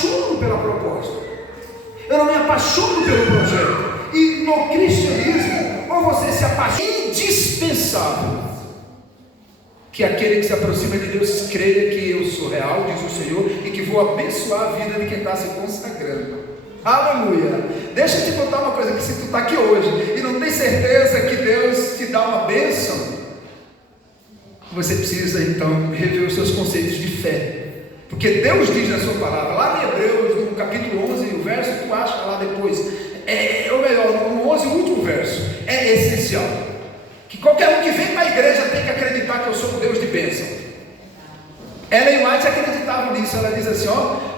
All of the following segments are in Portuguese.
apaixono pela proposta, eu não me apaixono pelo projeto. E no cristianismo, ou você se apaixona, indispensável que aquele que se aproxima de Deus creia que eu sou real, diz o Senhor, e que vou abençoar a vida de quem está se consagrando. Aleluia! Deixa eu te contar uma coisa, que se tu está aqui hoje e não tem certeza que Deus te dá uma bênção, você precisa então rever os seus conceitos de fé. Porque Deus diz na sua palavra, lá em Hebreus, no capítulo 11, o verso, tu acha lá depois, ou melhor, no 11, o último verso, é essencial, que qualquer um que vem para a igreja tem que acreditar que eu sou um Deus de bênção. Ellen White acreditava nisso. Ela diz assim,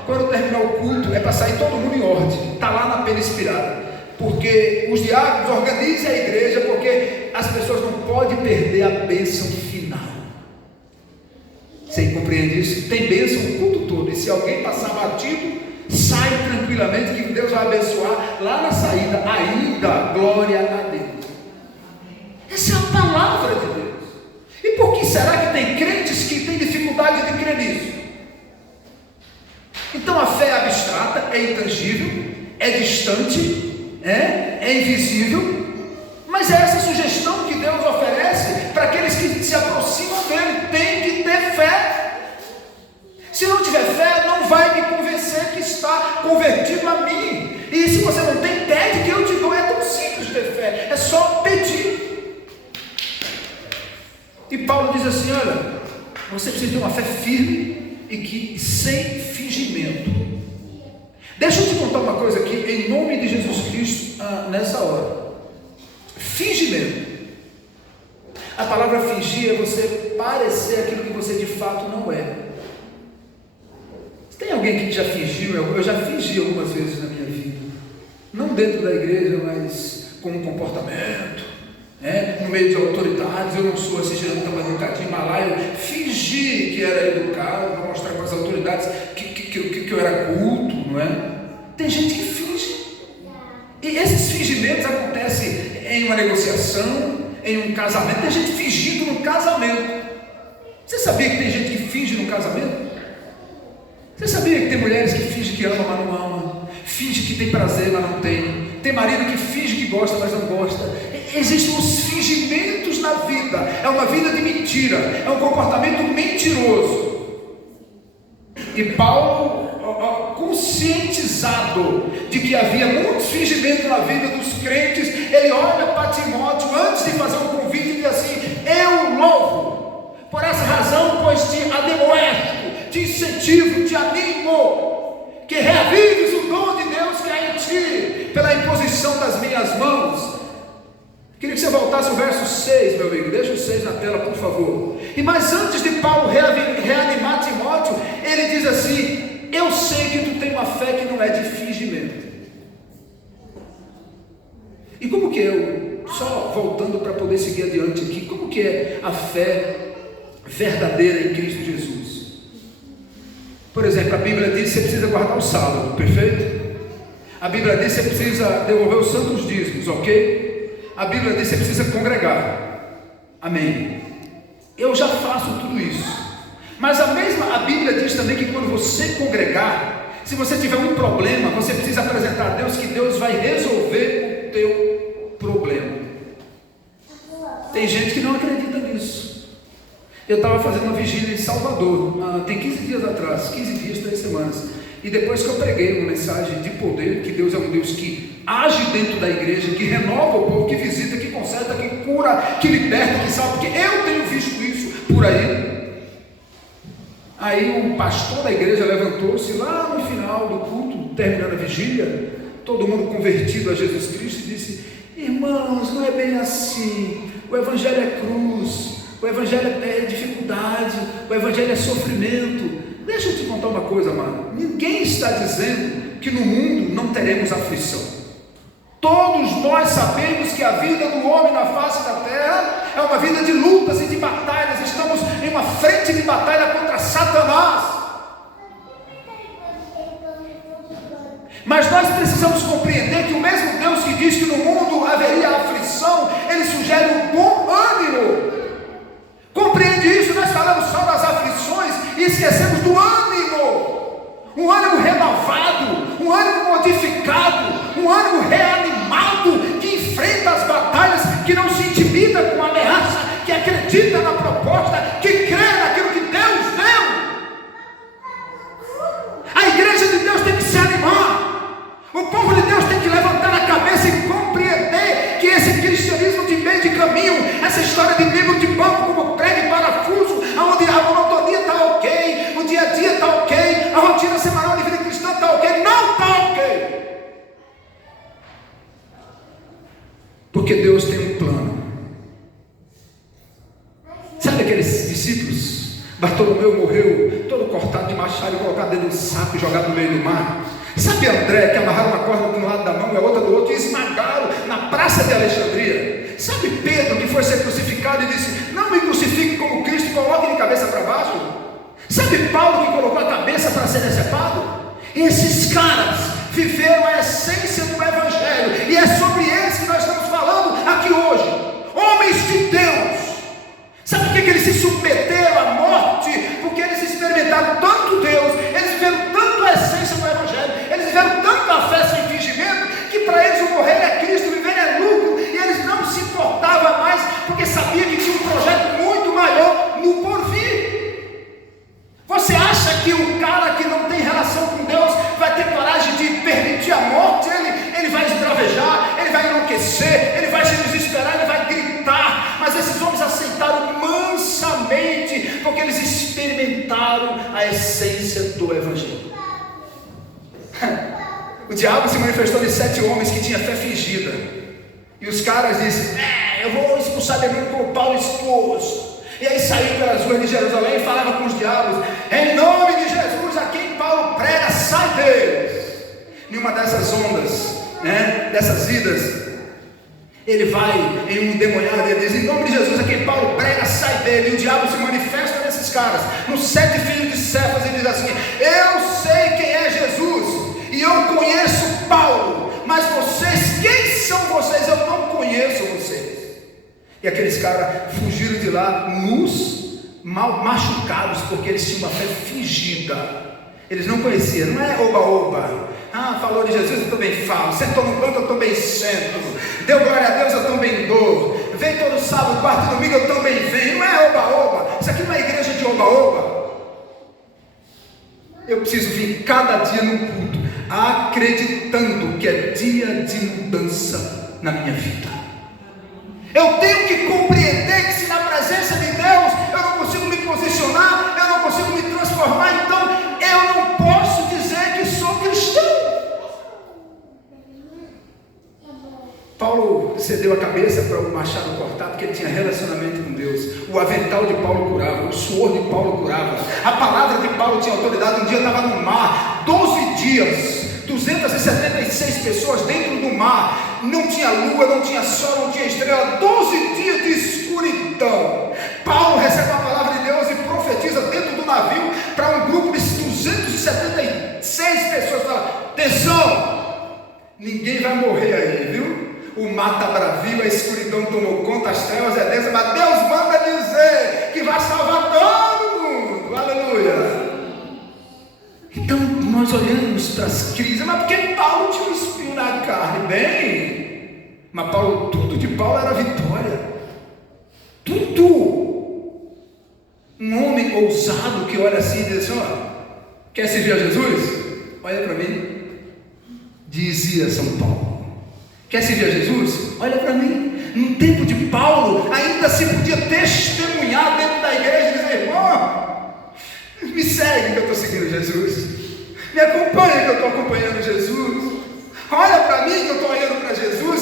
quando terminar o culto, é para sair todo mundo em ordem, está lá na pena inspirada, porque os diáconos organizam a igreja, porque as pessoas não podem perder a bênção final. Você compreende isso? Tem bênção o culto todo, e se alguém passar batido, sai tranquilamente, que Deus vai abençoar lá na saída, ainda, glória a Deus. Essa é a palavra de Deus. E por que será que tem crentes que têm dificuldade de crer nisso? Então a fé é abstrata, é intangível, é distante, é invisível, mas é essa sugestão que Deus oferece para aqueles que se aproximam dele. Tem que ter fé. Se não tiver fé, não vai me convencer que está convertido a mim. E se você não tem, pede que eu te dou. É tão simples ter fé, é só pedir. E Paulo diz assim, olha, você precisa ter uma fé firme e que sem fingimento. Deixa eu te contar uma coisa aqui, em nome de Jesus Cristo, nessa hora. Fingimento. A palavra fingir é você parecer aquilo que você de fato não é. Tem alguém que já fingiu? Eu já fingi algumas vezes na minha vida, não dentro da igreja, mas com um comportamento, no meio de autoridades. Eu não sou assim, gerando tão educadinho, mas lá eu fingi que era educado para mostrar para as autoridades que eu era culto, não é? Tem gente que finge, e esses fingimentos acontecem em uma negociação, em um casamento. Tem gente fingindo no casamento. Você sabia que tem gente que finge no casamento? Você sabia que tem mulheres que fingem que ama, mas não ama? Finge que tem prazer, mas não tem. Tem marido que finge que gosta, mas não gosta. Existem os fingimentos na vida. É uma vida de mentira, é um comportamento mentiroso. E Paulo, conscientizado de que havia muitos fingimentos na vida dos crentes, ele olha para Timóteo antes de fazer um convite e diz assim: eu louvo, por essa razão, pois te admoesto, te incentivo, te animo, que reavives o dom de Deus que há em ti, pela imposição das minhas mãos. Queria que você voltasse ao verso 6, meu amigo, deixa o 6 na tela, por favor. E mas antes de Paulo reanimar Timóteo, ele diz assim: eu sei que tu tem uma fé que não é de fingimento. E como que só voltando para poder seguir adiante aqui, como que é a fé verdadeira em Cristo Jesus? Por exemplo, a Bíblia diz que você precisa guardar o sábado, perfeito? A Bíblia diz que você precisa devolver os santos dízimos, ok? A Bíblia diz que você precisa congregar, amém? Eu já faço tudo isso, mas a Bíblia diz também que quando você congregar, se você tiver um problema, você precisa apresentar a Deus, que Deus vai resolver o teu problema. Tem gente que não acredita nisso. Eu estava fazendo uma vigília em Salvador, tem 15 dias atrás, 15 dias, 3 semanas, e depois que eu preguei uma mensagem de poder, que Deus é um Deus que age dentro da igreja, que renova o povo, que visita, que conserta, que cura, que liberta, que salva, porque eu tenho visto isso por aí. Aí um pastor da igreja levantou-se lá no final do culto, terminando a vigília, todo mundo convertido a Jesus Cristo, e disse: irmãos, não é bem assim, o evangelho é cruz, o evangelho é dificuldade, o evangelho é sofrimento. Deixa eu te contar uma coisa, amado. Ninguém está dizendo que no mundo não teremos aflição. Todos nós sabemos que a vida do homem na face da terra é uma vida de lutas e de batalhas. Estamos em uma frente de batalha contra Satanás. Mas nós precisamos compreender que o mesmo Deus que diz que no mundo haveria aflição, Ele sugere um bom ânimo. Compreende isso? Nós falamos só das aflições e esquecemos do ânimo, um ânimo renovado, ânimo reanimado, que enfrenta as batalhas, que não se intimida com a ameaça, que acredita na proposta, que crê naquilo que Deus deu. A igreja de Deus tem que se animar. O povo de Deus tem que levantar a cabeça e compreender que esse cristianismo de meio de caminho, essa história de livro de banco como prego e parafuso, onde a monotonia está ok, o dia a dia está ok, a rotina semanal de vida cristã está ok, não está ok. Porque Deus tem um plano. Sabe aqueles discípulos? Bartolomeu morreu todo cortado de machado e colocado dentro de um saco e jogado no meio do mar. Sabe André, que amarraram uma corda de um lado da mão e a outra do outro e esmagaram na praça de Alexandria? Sabe Pedro, que foi ser crucificado e disse: não me crucifique como Cristo, coloque de cabeça para baixo? Sabe Paulo, que colocou a cabeça para ser decepado? Esses caras viveram a essência do Evangelho, e é sobre eles que nós estamos falando aqui hoje. Homens de Deus. Sabe por que eles se submeteram à morte? Porque eles experimentaram tanto Deus, eles viveram tanto a essência do Evangelho, eles viveram tanto a fé sem fingimento, que para eles o morrer é Cristo, o viver é lucro, e eles não se importavam mais, porque sabiam que tinha um projeto muito maior no porvir. Você acha que o cara que não tem relação com Deus vai ter coragem de permitir a morte? Ele vai esbravejar, ele vai enlouquecer, ele vai se desesperar, ele vai gritar. Mas esses homens aceitaram mansamente, porque eles experimentaram a essência do Evangelho. O diabo se manifestou em 7 homens que tinham fé fingida, e os caras disseram: eu vou expulsar demônio como Paulo expôs. E aí saiu pelas ruas de Jerusalém e falava com os diabos: em nome de Jesus, a quem Paulo prega, sai deles. Em uma dessas ondas, dessas idas, ele vai em um endemoniado e ele diz: em nome de Jesus, a quem Paulo prega, sai dele. E o diabo se manifesta nesses caras, nos 7 filhos de Cefas, e diz assim: eu sei quem é Jesus, e eu conheço Paulo, mas vocês, quem são vocês? Eu não conheço vocês. E aqueles caras fugiram de lá nus, mal machucados, porque eles tinham uma fé fingida. Eles não conheciam, não é oba-oba. Falou de Jesus, eu também falo. Sentou no banco, eu também sento. Deu glória a Deus, eu também dou. Vem todo sábado, quarto e domingo, eu também venho. Não é oba-oba. Isso aqui não é igreja de oba-oba. Eu preciso vir cada dia no culto, acreditando que é dia de mudança na minha vida. Eu tenho que compreender que se na presença de Deus eu não consigo me posicionar, eu não consigo me transformar, então eu não posso dizer que sou cristão. Paulo cedeu a cabeça para o machado cortar, porque ele tinha relacionamento com Deus. O avental de Paulo curava, o suor de Paulo curava, a palavra de Paulo tinha autoridade. Um dia estava no mar, 12 dias, 276 pessoas dentro do mar, não tinha lua, não tinha sol, não tinha estrela, 12 dias de escuridão. Paulo recebe a palavra de Deus e profetiza dentro do navio para um grupo de 276 pessoas. Fala: atenção, ninguém vai morrer aí, viu? O mar está bravio, a escuridão tomou conta, as trevas é densa, mas Deus manda dizer que vai salvar todo mundo. Aleluia. Então nós olhamos para as crises, mas porque Paulo tinha um espinho na carne? Bem, mas Paulo, tudo de Paulo era vitória, tudo. Um homem ousado que olha assim e diz assim: quer servir a Jesus? Olha para mim, dizia São Paulo. Quer servir a Jesus? Olha para mim. No tempo de Paulo, ainda se podia testemunhar dentro da igreja e dizer: irmão, me segue que eu estou seguindo Jesus, me acompanha que eu estou acompanhando Jesus, olha para mim que eu estou olhando para Jesus.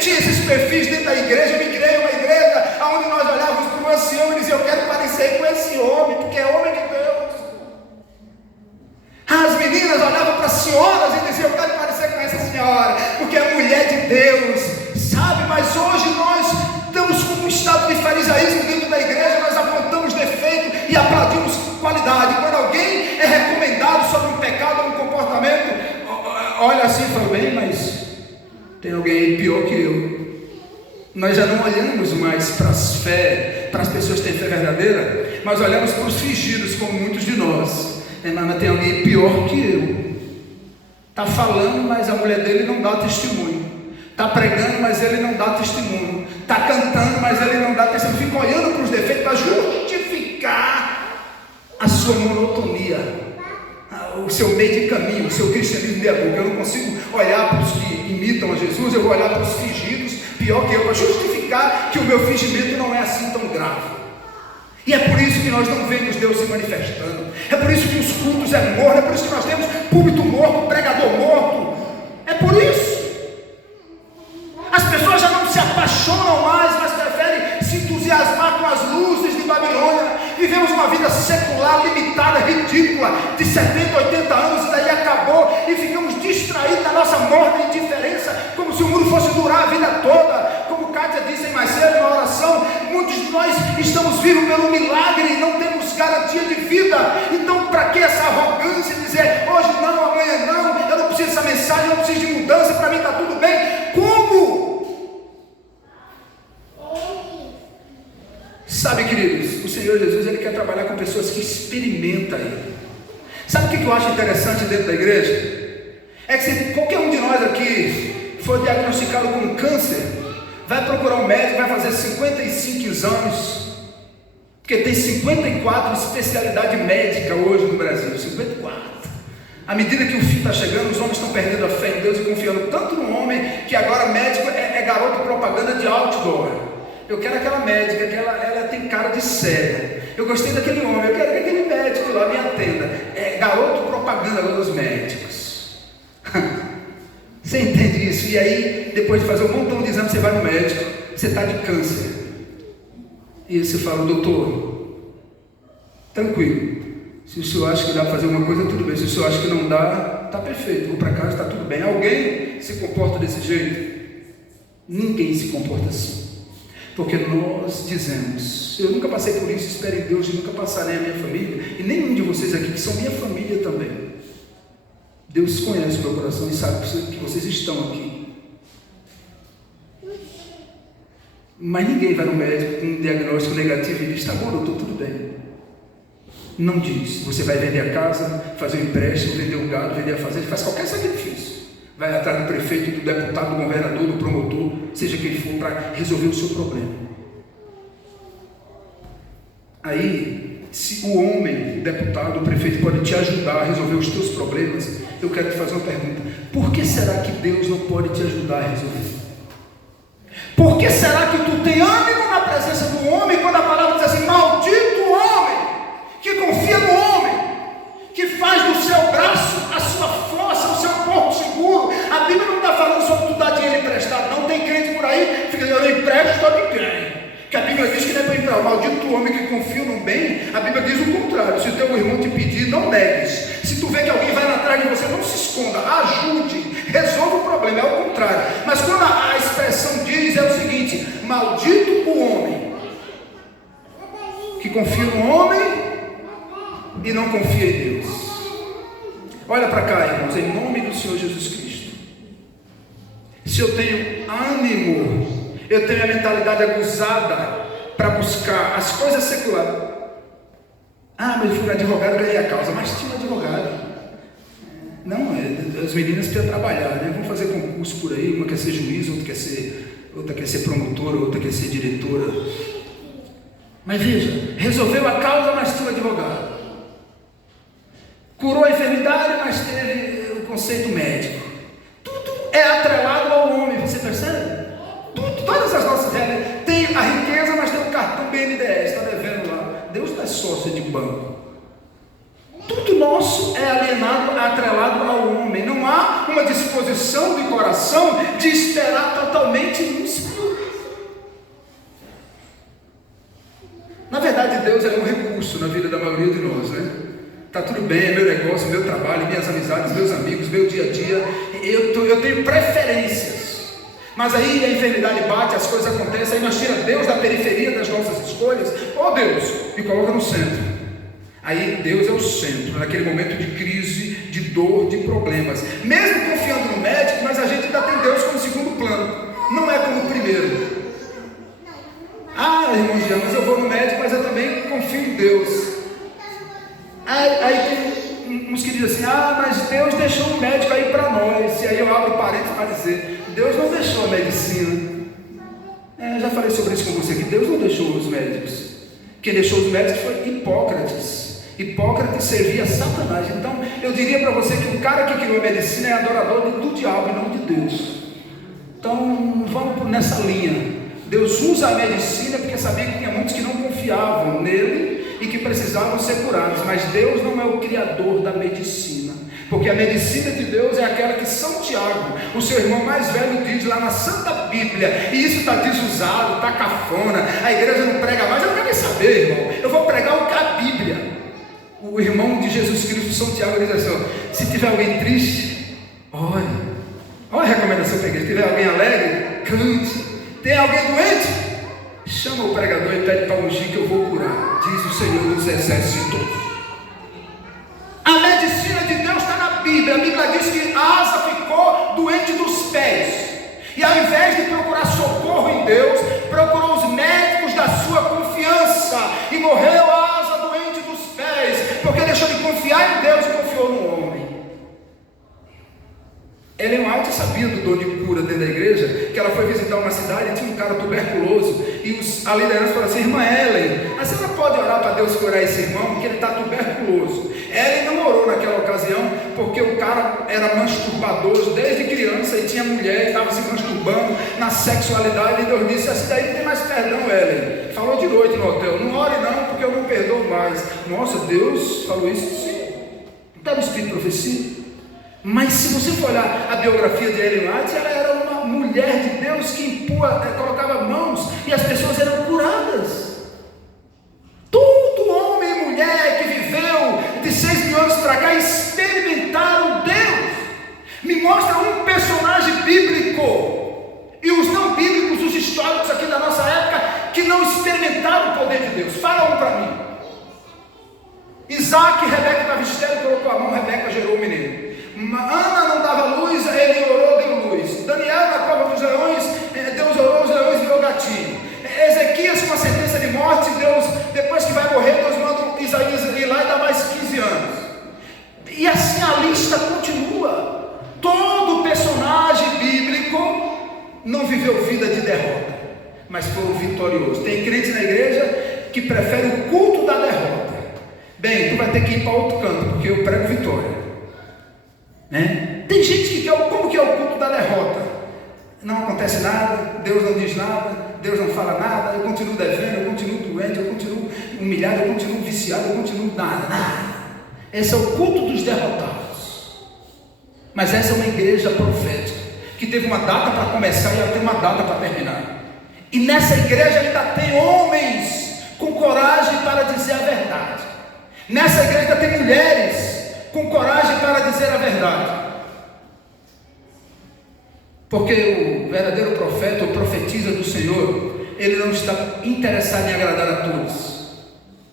Tinha esses perfis dentro da igreja. Eu me criei uma igreja onde nós olhávamos para um ancião e dizíamos: eu quero parecer com esse homem, porque é homem de Deus. As meninas olhavam para as senhoras e diziam: eu quero parecer com essa senhora, porque é mulher de Deus, sabe? Mas hoje nós estamos com um estado de farisaísmo dentro da igreja. Nós apontamos defeito e aplaudimos qualidade. Quando alguém é recomendado sobre um pecado ou um comportamento, olha assim e fala: bem, mas tem alguém aí pior que eu. Nós já não olhamos mais para as pessoas que têm fé verdadeira, mas olhamos para os fingidos, como muitos de nós. Mas tem alguém pior que eu. Está falando, mas a mulher dele não dá testemunho. Está pregando, mas ele não dá testemunho. Está cantando, mas ele não dá testemunho. Fica olhando para os defeitos para justificar a sua monotonia, o seu meio de caminho, o seu cristianismo de boca. Eu não consigo olhar para os que imitam a Jesus, eu vou olhar para os fingidos, pior que eu, para justificar que o meu fingimento não é assim tão grave. E é por isso que nós não vemos Deus se manifestando. É por isso que os cultos é morto. É por isso que nós temos púlpito morto, pregador morto. É por isso. As pessoas já não se apaixonam mais, mas preferem se entusiasmar com as luzes de Babilônia. Vivemos uma vida secular, limitada, ridícula, de 70, 80 anos, e daí acabou, e ficamos distraídos da nossa morte e indiferença, como se o mundo fosse durar a vida toda. Como Kátia disse mais cedo na oração, muitos de nós estamos vivos pelo milagre e não temos garantia de vida. Então, para que essa arrogância de dizer hoje não, amanhã não, eu não preciso dessa mensagem, eu não preciso de mudança, para mim está tudo bem? Como? Sabe, queridos, o Senhor Jesus, Ele quer trabalhar com pessoas que experimentam Ele. Sabe o que eu acho interessante dentro da igreja? É que se qualquer um de nós aqui for diagnosticado com câncer, vai procurar um médico, vai fazer 55 exames, porque tem 54 especialidades médicas hoje no Brasil, 54. À medida que o fim está chegando, os homens estão perdendo a fé em Deus e confiando tanto no homem, que agora médico é garoto propaganda de outdoor. Eu quero aquela médica, que ela tem cara de séria. Eu gostei daquele homem, eu quero que aquele médico lá me atenda. É garoto propaganda agora dos médicos. Você entende isso? E aí, depois de fazer um montão de exames, você vai no médico, você está de câncer. E você fala, doutor, tranquilo. Se o senhor acha que dá para fazer uma coisa, tudo bem. Se o senhor acha que não dá, está perfeito. Vou para casa, está tudo bem. Alguém se comporta desse jeito? Ninguém se comporta assim. Porque nós dizemos, eu nunca passei por isso, espero em Deus de nunca passar, nem a minha família, e nenhum de vocês aqui, que são minha família também. Deus conhece o meu coração e sabe que vocês estão aqui. Mas ninguém vai no médico com um diagnóstico negativo e diz, tá bom, doutor, tudo bem. Não diz. Você vai vender a casa, fazer um empréstimo, vender o gado, vender a fazenda, faz qualquer sacrifício. Vai atrás do prefeito, do deputado, do governador, do promotor, seja quem for, para resolver o seu problema. Aí, se o homem, o deputado, o prefeito pode te ajudar a resolver os teus problemas, eu quero te fazer uma pergunta: por que será que Deus não pode te ajudar a resolver? Por que será que tu tem ânimo na presença do homem, quando a palavra diz assim, maldito o homem, que confia no homem, que faz do seu braço a sua força, o seu porto seguro? A Bíblia não está falando sobre tu dar dinheiro emprestado, não. Tem crente por aí, fica dizendo, eu empresto a ninguém, que a Bíblia diz que não é para entrar. Maldito o homem que confia no bem. A Bíblia diz o contrário: se o teu irmão te pedir, não negues. Se tu vê que alguém vai atrás de você, não se esconda, ajude, resolva o problema. É o contrário. Mas quando a expressão diz, é o seguinte: maldito o homem que confia no homem e não confia em Deus. Olha para cá, irmãos, em nome do Senhor Jesus Cristo. Se eu tenho ânimo, eu tenho a mentalidade aguzada para buscar as coisas seculares. Ah, mas eu fui advogado, ganhei a causa. Mas tinha um advogado. Não, as meninas precisam trabalhar, né? Vão fazer concurso por aí. Uma quer ser juiz, outra quer ser promotora, outra quer ser diretora. Mas veja, resolveu a causa, mas tinha um advogado. Curou a enfermidade, mas teve o conceito médico. Tudo é atrelado ao homem, você percebe? Todas as nossas regras. Tem a riqueza, mas tem o cartão BNDES, está devendo lá. Deus não é sócio de banco. Tudo nosso é alienado, atrelado ao homem. Não há uma disposição de coração de esperar totalmente no Senhor. Na verdade, Deus é um recurso na vida da maioria de nós, né? Está tudo bem, é meu negócio, meu trabalho, minhas amizades, meus amigos, meu dia a dia. Eu tenho preferências. Mas aí a enfermidade bate, as coisas acontecem, aí nós tiramos Deus da periferia das nossas escolhas. Oh Deus, me coloca no centro. Aí Deus é o centro, naquele momento de crise, de dor, de problemas. Mesmo confiando no médico, mas a gente ainda tem Deus como segundo plano, não é como primeiro. Ah, irmão Jean, mas eu vou no médico, mas eu também confio em Deus. Aí tem uns que dizem assim, ah, mas Deus deixou o médico aí para nós. E aí eu abro parênteses para dizer: Deus não deixou a medicina. Já falei sobre isso com você, que Deus não deixou os médicos. Quem deixou os médicos foi Hipócrates. Hipócrates servia a Satanás. Então eu diria para você que o cara que criou a medicina é adorador do diabo e não de Deus. Então vamos nessa linha. Deus usa a medicina porque sabia que tinha muitos que não confiavam nele e que precisavam ser curados, mas Deus não é o criador da medicina, porque a medicina de Deus é aquela que São Tiago, o seu irmão mais velho, diz lá na Santa Bíblia, e isso está desusado, está cafona, a igreja não prega mais. Eu não quero nem saber, irmão, eu vou pregar o que a Bíblia. O irmão de Jesus Cristo, São Tiago, diz assim: se tiver alguém triste, ore. Olha a recomendação para a igreja. Se tiver alguém alegre, cante. Tem alguém doente? Chama o pregador e pede para ungir que eu vou curar, diz o Senhor dos Exércitos. A medicina de Deus está na Bíblia. A Bíblia diz que a asa ficou doente dos pés, e ao invés de procurar socorro em Deus, procurou os médicos da sua confiança, e morreu a asa doente dos pés, porque deixou de confiar em Deus e confiou no homem. Ellen White sabia do dom de cura dentro da igreja, que ela foi visitar uma cidade e tinha um cara tuberculoso, e a liderança falou assim: irmã Ellen, a senhora pode orar para Deus curar esse irmão, porque ele está tuberculoso. Ellen não orou naquela ocasião, porque o cara era masturbador desde criança, e tinha mulher, e estava se masturbando na sexualidade, e Deus disse: essa daí não tem mais perdão, Ellen. Falou de noite no hotel: não ore não, porque eu não perdoo mais. Nossa, Deus falou isso? Sim. Não estava escrito profecia? Mas se você for olhar a biografia de Ellen White, ela era uma mulher de Deus que colocava mãos e as pessoas eram curadas. Todo homem e mulher que viveu de 6.000 anos para cá experimentaram Deus. Me mostra um personagem bíblico, e os não bíblicos, os históricos aqui da nossa época, que não experimentaram o poder de Deus. Fala um para mim. Isaac, Rebeca estava estéril, colocou a mão, Rebeca gerou o menino. Ana não dava luz, ele orou, deu luz. Daniel na cova dos leões, Deus orou, os leões virou gatinho. Ezequias com a sentença de morte, Deus, depois que vai morrer, Deus manda Isaías ir lá e dá mais 15 anos. E assim a lista continua. Todo personagem bíblico não viveu vida de derrota, mas foi um vitorioso. Tem crente na igreja que prefere o culto da derrota. Bem, tu vai ter que ir para outro canto, porque eu prego vitória. Tem gente que quer, como que é o culto da derrota? Não acontece nada, Deus não diz nada, Deus não fala nada, eu continuo devendo, eu continuo doente, eu continuo humilhado, eu continuo viciado, eu continuo nada. Esse é o culto dos derrotados. Mas essa é uma igreja profética, que teve uma data para começar e ela tem uma data para terminar. E nessa igreja ainda tem homens com coragem para dizer a verdade. Nessa igreja tem mulheres com coragem para dizer a verdade. Porque o verdadeiro profeta ou profetisa do Senhor, ele não está interessado em agradar a todos.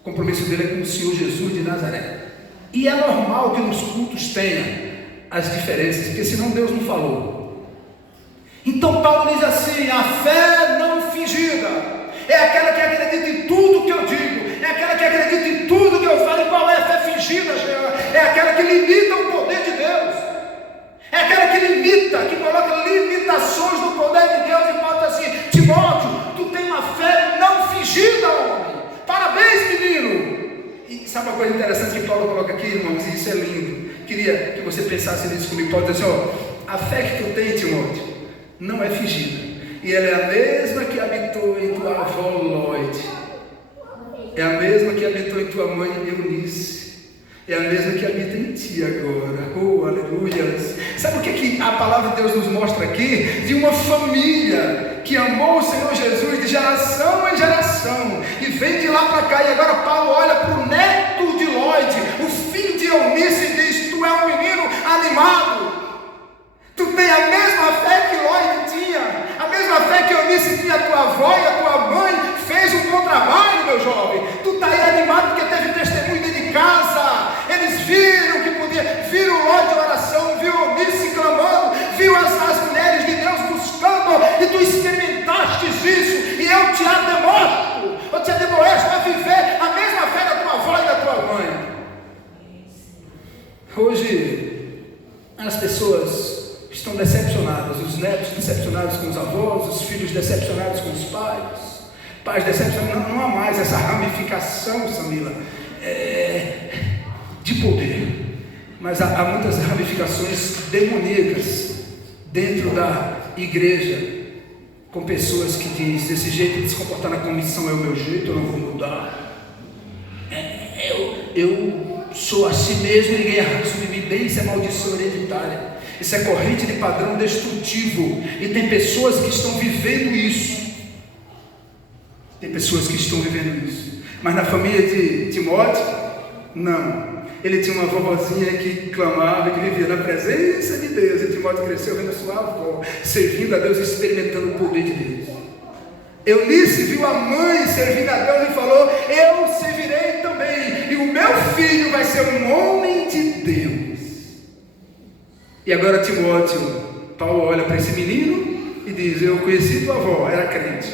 O compromisso dele é com o Senhor Jesus de Nazaré. E é normal que nos cultos tenha as diferenças, porque senão Deus não falou. Então Paulo diz assim: a fé não fingida é aquela que acredita em tudo que eu digo, é aquela que acredita em tudo que eu falo. E qual é a fé fingida, Senhor? É aquela que limita o poder de Deus, é aquela que limita, que coloca limitações no poder de Deus e bota assim: Timóteo, tu tem uma fé não fingida, homem, parabéns, menino. E sabe uma coisa interessante que Paulo coloca aqui, irmãos, e isso é lindo, queria que você pensasse nisso comigo. Paulo diz assim: a fé que tu tem, Timóteo, não é fingida, e ela é a mesma que habitou em tua avó Lloyd, é a mesma que habitou em tua mãe Eunice, é a mesma que habita em ti agora. Oh, aleluia. Sabe o que a palavra de Deus nos mostra aqui? De uma família que amou o Senhor Jesus de geração em geração, e vem de lá para cá. E agora Paulo olha para o neto de Lloyd, o filho de Eunice, e diz: tu é um menino animado, tu tem a mesma fé que Lloyd tinha, a mesma fé que Eunice tinha. A tua avó e a tua mãe fez um bom trabalho, meu jovem. Tu está aí animado porque teve testemunho dentro de casa. Eles viram que podia, viram o Lloyd de oração, viu Eunice clamando, viu as mulheres de Deus buscando, e tu experimentaste isso. E eu te admoesto a viver a mesma fé da tua avó e da tua mãe. Hoje As pessoas estão decepcionadas, os netos decepcionados com os avós, os filhos decepcionados com os pais decepcionados. Não há mais essa ramificação, Samila, de poder, mas há muitas ramificações demoníacas dentro da igreja, com pessoas que dizem: esse jeito de se comportar na comissão é o meu jeito, eu não vou mudar, eu sou assim mesmo, ninguém arranca sobre mim. Isso é maldição hereditária, isso é corrente de padrão destrutivo, e tem pessoas que estão vivendo isso, mas na família de Timóteo, não. Ele tinha uma vovozinha que clamava, que vivia na presença de Deus, e Timóteo cresceu vendo a sua avó, servindo a Deus, experimentando o poder de Deus. Eunice viu a mãe servindo a Deus e falou: eu servirei também, e o meu filho vai ser um homem de Deus. E agora Timóteo, Paulo olha para esse menino e diz: eu conheci tua avó, era crente,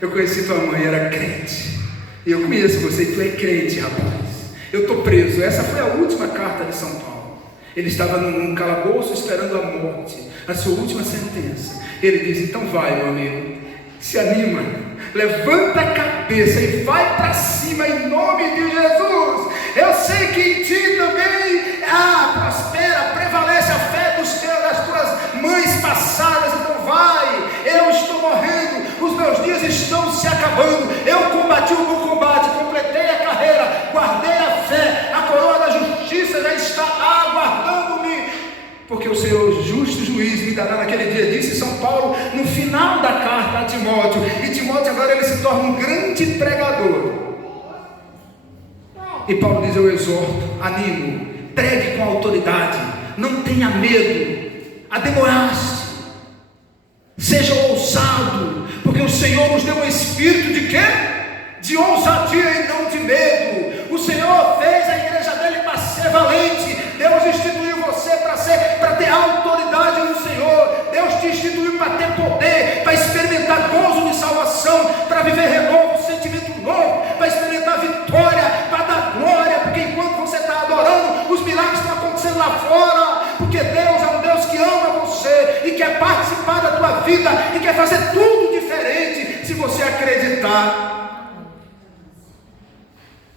eu conheci tua mãe, era crente, e eu conheço você, tu é crente, rapaz. Eu estou preso. Essa foi a última carta de São Paulo. Ele estava num calabouço esperando a morte, a sua última sentença. Ele diz: então vai, meu amigo, se anima, levanta a cabeça e vai para cima em nome de Jesus. Eu sei que em ti também prospera, prevalece a fé das tuas mães passadas. Então vai, eu estou morrendo, os meus dias estão se acabando, eu combati o bom combate, completei a carreira, guardei a fé, a coroa da justiça já está aguardando-me, porque o Senhor justo juiz me dará naquele dia, disse São Paulo no final da carta a Timóteo. E Timóteo agora ele se torna um grande pregador, e Paulo diz: eu exorto, animo, pregue com autoridade, não tenha medo, ademoraste, seja ousado, porque o Senhor nos deu um espírito de quê? De ousadia e não de medo. O Senhor fez a igreja dele para ser valente. Deus instituiu você para ter autoridade no Senhor. Deus te instituiu para ter poder, para experimentar gozo de salvação, para viver renovo, sentimento novo, para experimentar vitória, para dar glória, porque enquanto você está adorando, os milagres estão acontecendo lá fora, porque Deus é um Deus que ama você e quer participar da tua vida e quer fazer tudo diferente se você acreditar.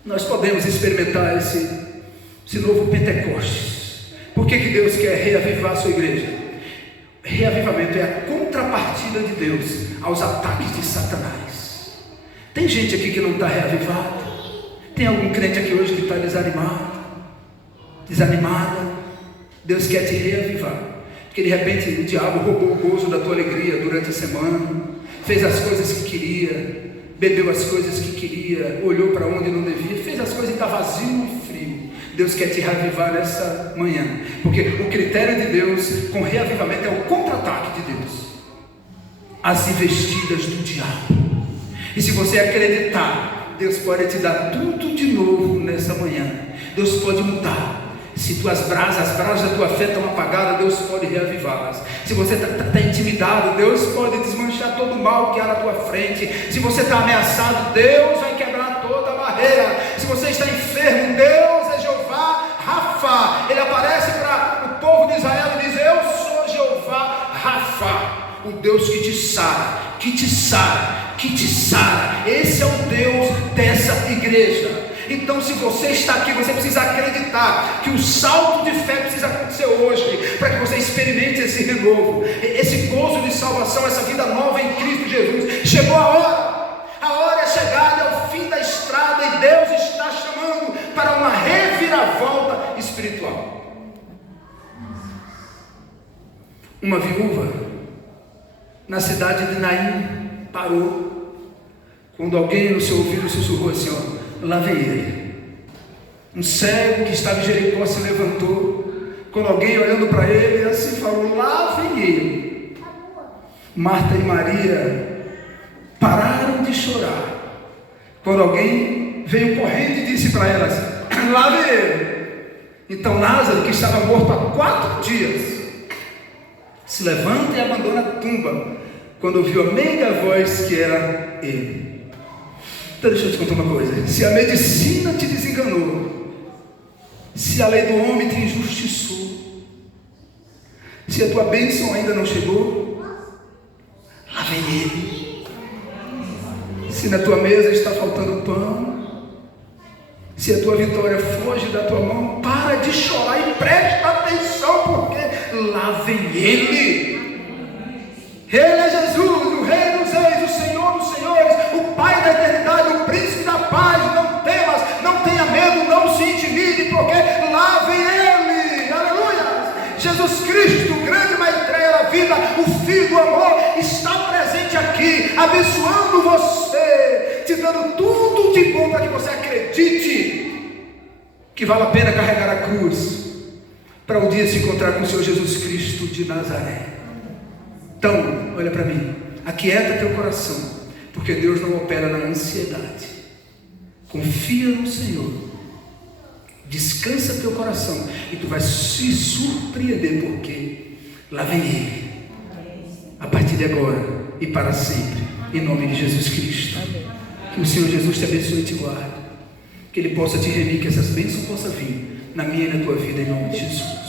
Nós podemos experimentar esse novo Pentecostes. Por que Deus quer reavivar a sua igreja? Reavivamento é a contrapartida de Deus aos ataques de Satanás. Tem gente aqui que não está reavivada? Tem algum crente aqui hoje que está desanimada? Deus quer te reavivar, porque de repente o diabo roubou o gozo da tua alegria durante a semana, fez as coisas que queria, bebeu as coisas que queria, olhou para onde não devia, fez as coisas e está vazio e frio. Deus quer te reavivar nessa manhã, porque o critério de Deus com reavivamento é o contra-ataque de Deus, as investidas do diabo. E se você acreditar, Deus pode te dar tudo de novo nessa manhã. Deus pode mudar. Se as brasas da tua fé estão apagadas, Deus pode reavivá-las. Se você está intimidado, Deus pode desmanchar todo o mal que há na tua frente. Se você está ameaçado, Deus vai quebrar toda a barreira. Se você está enfermo, Deus é Jeová Rafa. Ele aparece para o povo de Israel e diz: eu sou Jeová Rafa, o Deus que te sara, que te sara, que te sara. Esse é o Deus dessa igreja. Então, se você está aqui, você precisa acreditar que o salto de fé precisa acontecer hoje, para que você experimente esse renovo, esse gozo de salvação, essa vida nova em Cristo Jesus. Chegou a hora é chegada, é o fim da estrada, e Deus está chamando para uma reviravolta espiritual. Uma viúva na cidade de Naim parou, quando alguém no seu ouvido sussurrou assim: ó, lá vem ele. Um cego que estava em Jericó se levantou, quando alguém olhando para ele assim falou: lá vem ele. Marta e Maria pararam de chorar, quando alguém veio correndo e disse para elas: lá vem ele. Então Lázaro, que estava morto há 4 dias, se levanta e abandona a tumba, quando ouviu a meiga voz que era ele. Então deixa eu te contar uma coisa: se a medicina te desenganou, se a lei do homem te injustiçou, Se a tua bênção ainda não chegou, lá vem Ele. Se na tua mesa está faltando pão, se a tua vitória foge da tua mão, para de chorar e presta atenção, porque lá vem Ele. Ele é Jesus, o Rei dos Reis, o Senhor dos Senhores, o Pai da eternidade, o Príncipe da paz. Não temas, não tenha medo, não se intimide, porque lá vem Ele. Aleluia! Jesus Cristo, o grande maestreio da vida, o Filho do amor, está presente aqui, abençoando você, te dando tudo de bom para que você acredite que vale a pena carregar a cruz, para um dia se encontrar com o Senhor Jesus Cristo de Nazaré. Então, olha para mim, aquieta teu coração, porque Deus não opera na ansiedade. Confia no Senhor, descansa teu coração, e tu vais se surpreender, porque lá vem Ele, a partir de agora e para sempre, em nome de Jesus Cristo. Que o Senhor Jesus te abençoe e te guarde, que Ele possa te remir, que essas bênçãos possam vir na minha e na tua vida, em nome de Jesus.